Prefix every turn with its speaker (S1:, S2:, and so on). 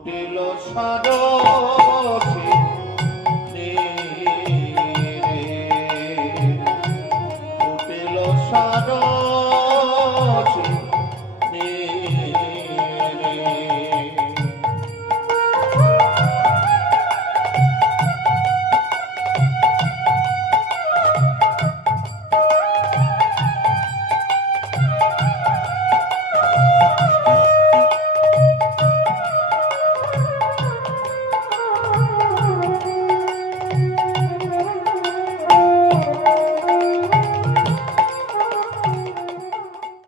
S1: ফুটিল সারসী ফুটিল সারসী